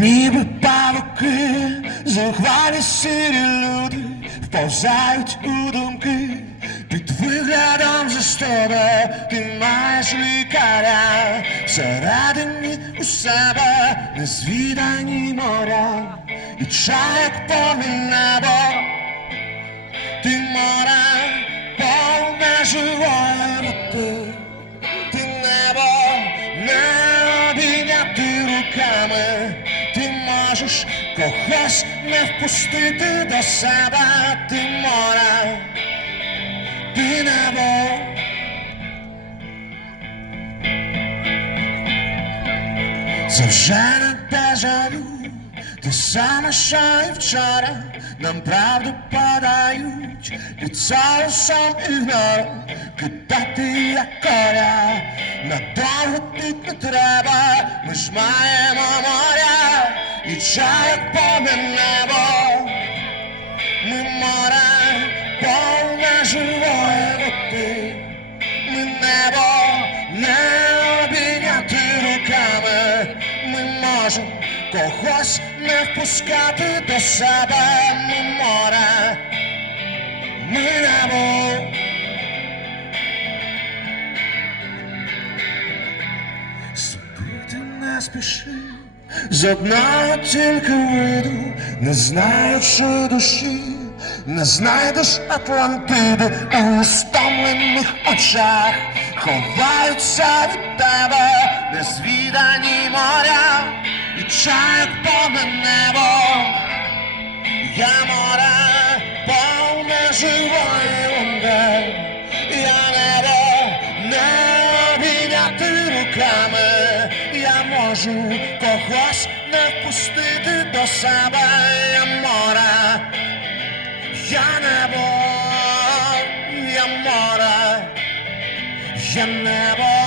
Ніби павуки, зухвалі сірі люди вповзають у думки. Під виглядом за тебе ти маєш лікаря. Всередині у себе незвідані моря. І чаяк повне небо. Ти море повне живої ти небо не обійняти руками, можеш когось не впустити до себе, ти море, ти небо. Це вже не дежавю, те саме, що і вчора, нам правду подають. Під соусом ігнору, кидати як коря, надовго тут не треба, ми ж маємо моря і чаяк повне небо, ми море повне живої води, ми небо не обійняти руками, ми можемо когось не впускати до себе, ми море, ми небо. Судити не спіши, з тільки виду, не знаючи душі, не знайдеш Атлантиди у стомлених очах, ховаються від тебе незвідані моря, і чаяк повне небо, я море повне живої води, я небо не обійняти руками, можу когось не впустити до себе, я море, я небо, я море, я небо.